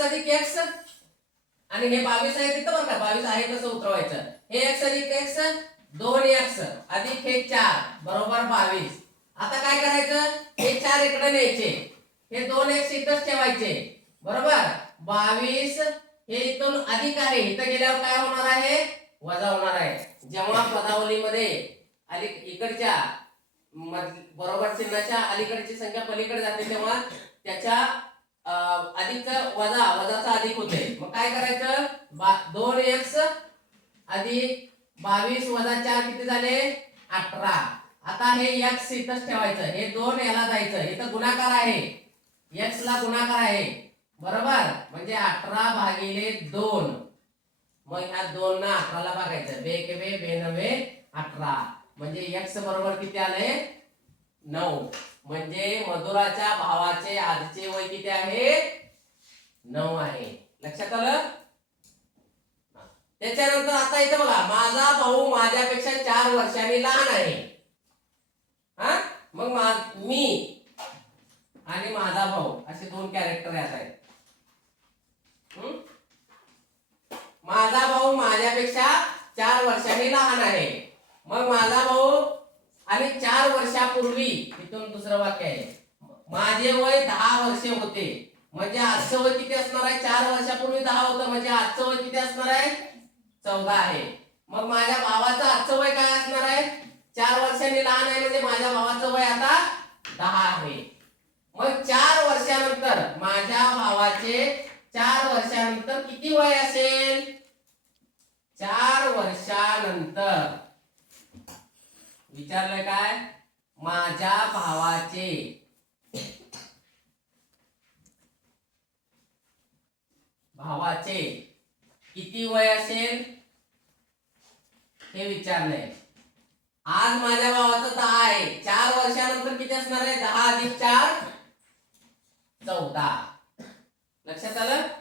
X अधिक x आणि हे बावीस आहे तिथं बघा बावीस आहे कसं उतरवायचं. हे एक्स अधिक एक्स दोन एक्स अधिक हे चार बरोबर बावीस. आता काय करायचं? हे चार इकडे न्यायचे. हे दोन एक्स इथंच ठेवायचे. बरोबर? बावीस हे इथून अधिक आहे. इथं गेल्यावर काय होणार आहे? वजा होणार आहे. जेव्हा पदावलीमध्ये अली इकडच्या बरोबर चिन्हाच्या अलीकडची संख्या पलीकडे जाते तेव्हा त्याच्या अधिक वजा वजाचा अधिक होते. मग काय करायचं? दोन एक्स अधिक बावीस वजा चार किती झाले? अठरा. आता हे एक्स इथंच ठेवायचं. हे दोन याला जायचं. इथं गुणाकार आहे. एक्स ला गुणाकार आहे. बरोबर? म्हणजे अठरा भागिले दोन. मग ह्या दोन ना अठराला भागायचं बे के बे अठरा. म्हणजे एक्स बरोबर किती आले नऊ. म्हणजे मजुराच्या भावाचे आजचे वय किती आहे? नऊ आहे. लक्षात आलं? त्याच्यानंतर आता इथं बघा माझा भाऊ माझ्यापेक्षा चार वर्षांनी लहान आहे. हा? मग मा- मी आणि माझा भाऊ असे दोन कॅरेक्टर यात आहेत. माझा भाऊ माझ्यापेक्षा चार वर्षांनी लहान आहे. मग माझा भाऊ आणि चार वर्षापूर्वी इथून दुसरं वाक्य आहे. माझे वय दहा वर्षे होते. म्हणजे आजचं वय किती असणार आहे? चार वर्षापूर्वी दहा होतं. म्हणजे आजचं वय किती असणार आहे? चौदा आहे. मग माझ्या भावाचं आजचं वय काय असणार आहे? चार वर्षांनी लहान आहे म्हणजे माझ्या भावाचं वय आता दहा आहे. मग चार वर्षानंतर माझ्या भावाचे चार वर्षानंतर किती वय असेल? चार वर्षानंतर. विचारलंय काय? माझ्या भावाचे भावाचे किती वय असेल? हे विचारलंय. आज माझ्या भावाचं दहा आहे. चार वर्षानंतर किती असणार आहे? दहा अधिक चार चौदा. लक्षात आलं?